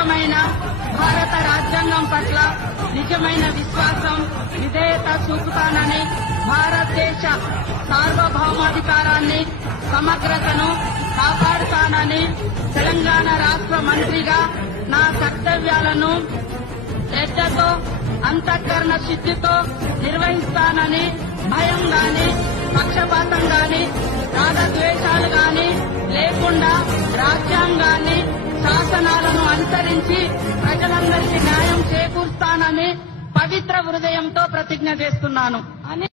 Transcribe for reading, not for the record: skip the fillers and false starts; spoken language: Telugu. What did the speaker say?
ఉన్నతమైన భారత రాజ్యాంగం పట్ల నిజమైన విశ్వాసం, విధేయత చూపుతానని, భారతదేశ సార్వభౌమాధికారాన్ని, సమగ్రతను కాపాడుతానని, తెలంగాణ రాష్ట్ర మంత్రిగా నా కర్తవ్యాలను శ్రద్ధతో, అంతఃకరణ శుద్ధితో నిర్వహిస్తానని, భయం గాని, పక్షపాతం గాని, రాగద్వేషాలు గాని లేకుండా రాజ్యాంగాన్ని, శాసనాలను అనుసరించి ప్రజలందరికీ న్యాయం చేకూరుస్తానని పవిత్ర హృదయంతో ప్రతిజ్ఞ చేస్తున్నాను అని